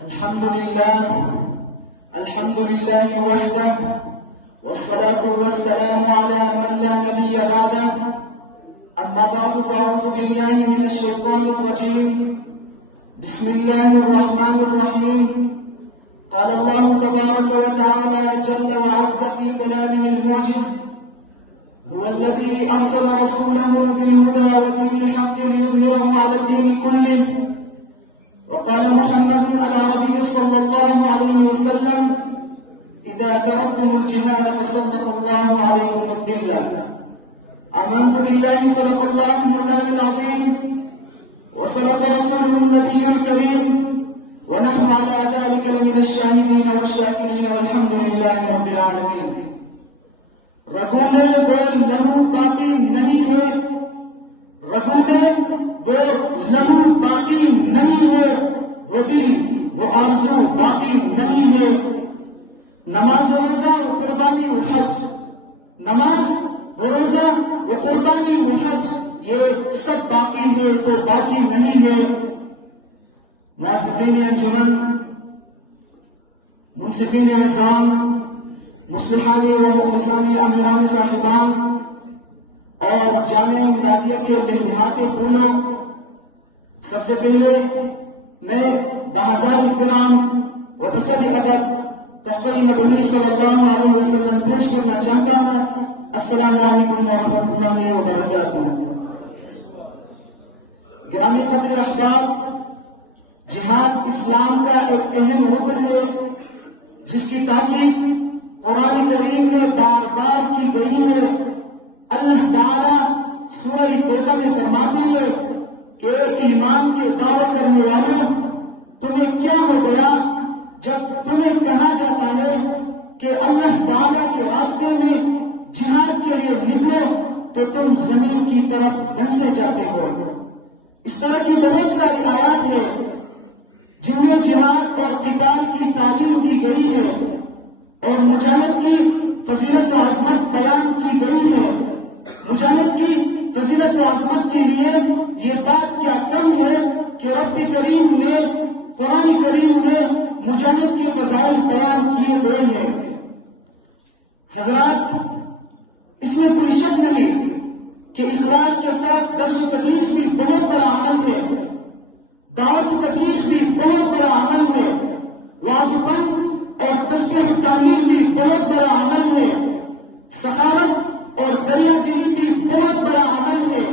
الحمد لله وحده والصلاة والسلام على من لا نبي بعده. أما بعد فأعوذ بالله من الشيطان الرجيم. بسم الله الرحمن الرحيم. قال الله تبارك وتعالى جل وعز في كلامه المعجز: هو الذي أرسل رسوله بالهدى ودين الحق ليظهره على الدين كله. وقال محمد العربي صلى الله عليه وسلم: إذا تركتم الجهاد فسلط الله عليكم الذلة. آمنت بالله صدق الله المولى العظيم وصدق رسوله النبي الكريم ونحن على ذلك لمن الشاهدين والشاكرين والحمد لله رب العالمين. رگوں میں وہ لہو باقی نہیں ہے، رگوں میں وہ لہو باقی نہیں ہے، وہ دل وہ آرزو باقی نہیں ہے. نماز و روزہ و قربانی و حج، نماز و روزہ و قربانی و حج، یہ سب باقی ہے تو باقی نہیں ہے. معززین انجمن، منصفین نظام، مصلحان و مخلصان امیران صاحبان اور جامعہ امدادیہ کے لہجات پونو، سب سے پہلے میں بہزار اکرام و بصد ادب تحفہ نبوی صلی اللہ علیہ وسلم پیش کرنا چاہتا ہوں. السلام علیکم ورحمۃ اللہ وبرکاتہ. گرامی قدر احباب، جہاد اسلام کا ایک اہم رکن ہے جس کی تحقیق قرآن کریم میں بار بار کی گئی ہے. اللہ تعالیٰ سورہ توبہ میں فرماتے ہیں کہ ایمان کے دعوے کرنے والوں، تمہیں کیا ہو گیا جب تمہیں کہا جاتا ہے کہ اللہ تعالیٰ کے راستے میں جہاد کے لیے نکلو تو تم زمین کی طرف دھنسے جاتے ہو. اس طرح کی بہت ساری آیات ہیں جن میں جہاد اور قتال کی تعلیم دی گئی ہے اور مجاہد کی فضیلت و عظمت بیان کی گئی ہے. مجاہد کی فضیلت و عظمت کے لیے یہ بات کیا کم ہے کہ رب کریم نے قرآن کریم میں مجاہد کے فضائل بیان کیے گئے ہیں. حضرات، اس میں کوئی شک نہیں کہ اخلاص کے ساتھ درس و تدریس بھی بہت بڑا عمل ہے، دعوت و تبلیغ بھی بہت بڑا عمل ہے، وعظ بند اور تسبیح تعلیم بھی بہت بڑا عمل ہے، سخاوت اور دریا دلی بھی بہت بڑا عمل ہے،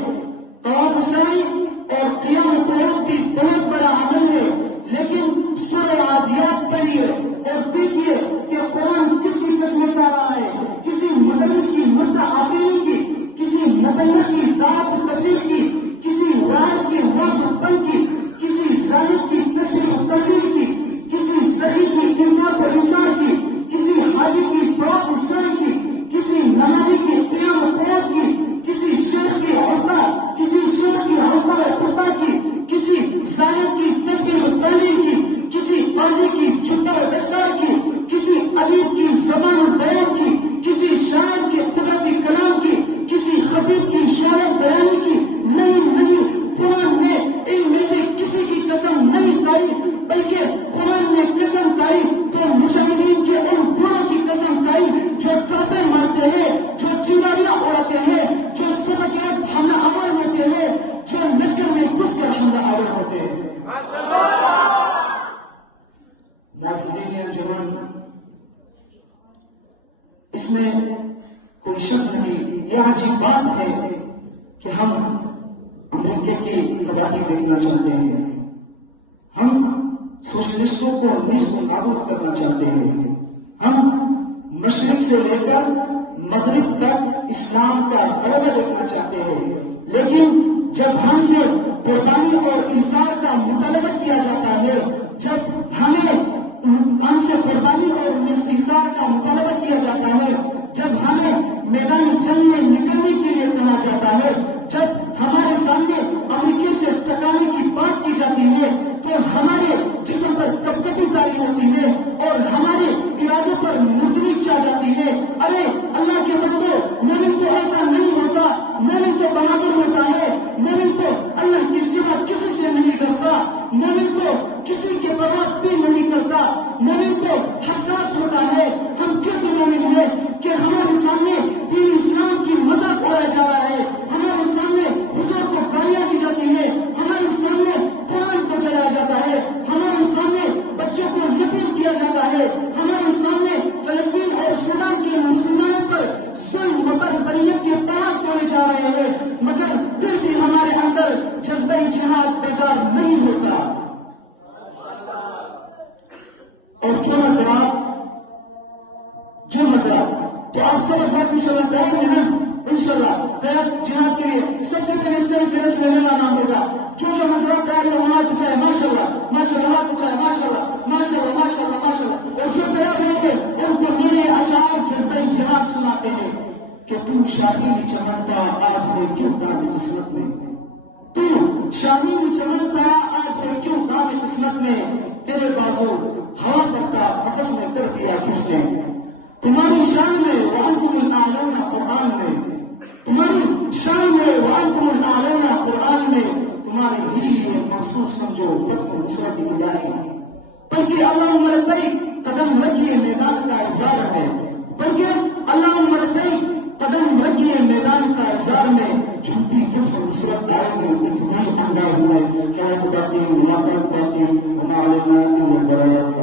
طواف سعی اور قیام قعود بھی بہت بڑا عمل ہے. لیکن سورہ عادیات پڑھیے اور دیکھیے کہ قرآن کس کی قسمت آ رہا ہے. کسی مدرس کی مدعاقین کی، کسی مبلغ کی دعوت و تبلیغ کی، کسی وائز کی وعظ بند کی، کسی ظالم کی تشریح و تحریر کی، کسی صحیح کی انکار و انصار کی، کسی حاجی کی طواف سعی کی، کسی نمازی کی قیام قعود کی، کسی شیخ کی عربہ، کسی شیخ کی عربہ قربہ کی، کسی ظالم کی تشریح و تحریر کی، کسی قاضی کی چھٹا و دستار کی، کسی ادیب کی زبان و بیان کی، کسی شاعر کی قدرتی کلام کی، کسی خطیب کی شعر بیانی کی. نہیں، قرآن نے ان میں سے کسی کی قسم نہیں کھائی، بلکہ قرآن نے قسم کھائی تو مجاہدین کے ان گروہوں کی قسم کھائی جو ٹرپے مارتے ہیں، جو چنگاریاں اڑاتے ہیں، جو سبق حملہ آور ہوتے ہیں، جو لشکر میں گھس کر حملہ آور ہوتے ہیں. معززین انجمن، اس میں کوئی شک نہیں، یہ عجیب بات ہے کہ ہم امریکہ کی تباہی دیکھنا چاہتے ہیں، ہم سوشلسٹوں کو نیز و نابود کرنا چاہتے ہیں، ہم مشرق سے لے کر مغرب تک اسلام کا غلبہ دیکھنا چاہتے ہیں. لیکن جب ہم سے قربانی اور ایثار کا مطالبہ کیا جاتا ہے، جب ہم سے قربانی اور ایثار کا مطالبہ کیا جاتا ہے، جب ہمیں میدان جنگ میں نکلنے کے لیے کہا جاتا ہے، جب ہمارے سامنے امریکہ سے ٹکرانے کی بات کی جاتی ہے تو ہمارے جسم پر کپکپی جاری ہوتی ہے اور ہمارے ارادوں پر مدنی چاہ جاتی ہے. ارے اللہ کے بندو، مومن تو ایسا نہیں ہوتا، مومن تو بہادر ہوتا ہے، مومن تو اللہ کے سوا کسی سے نہیں ڈرتا، مومن تو کسی کے بغیر بھی نہیں کو حساس ہوتا ہے ہم کیسے مومن ہیں کہ ہمارے سامنے دین اسلام کی مذاق اڑایا جا رہا ہے، ہمارے سامنے حضور کو گالیاں دی جاتی ہے، ہمارے سامنے قرآن کو چلایا جاتا ہے، ہمارے سامنے بچوں کو یتیم کیا جاتا ہے، ہمارے سامنے فلسطین اور سوڈان کے مسلمانوں پر ظلم و بربریت کے پہاڑ توڑے جا رہے ہیں، مگر پھر بھی ہمارے اندر جذبہ جہاد بیدار نہیں ہوتا۔ اور جو حضرات تو آپ سب افراد انشاءاللہ تیار ہیں نا؟ انشاءاللہ تیار جہاد کے لیے سب سے پہلے سیلف فیلس میں میرا نام ہوگا، جو حضرات تیار ہیں وہاں تو چاہے ماشاءاللہ ماشاءاللہ، ہاتھ تو چاہے ماشاءاللہ ماشاءاللہ ماشاءاللہ ماشاءاللہ، اور جو تیار ہیں کہ ان کو میرے اشعار جذبہ جہاد سناتے ہیں کہ تم شاہین چمنتا آج ہے کیوں دام قسمت میں، تو شاہین چمنتا آج ہے کیوں دام قسمت میں، تیرے بازو ہوا کرتا قفس میں کر دیا کس نے، تمہاری شان میں وانتم الاعلون قرآن میں، تمہاری شان میں وانتم الاعلون قرآن میں، تمہارے ہی لیے محسوس سمجھو فتح نصرت الہی، بلکہ اللہم لبیک قدم رکھیے میدان کا اظہار میں، بلکہ اللہم لبیک قدم رکھیے میدان کا اظہار میں، جھوٹی فتح نصرت آئے گی ایک نئی انداز میں، قیامت باقی ملاقات باقی وما علینا الا البلاغ۔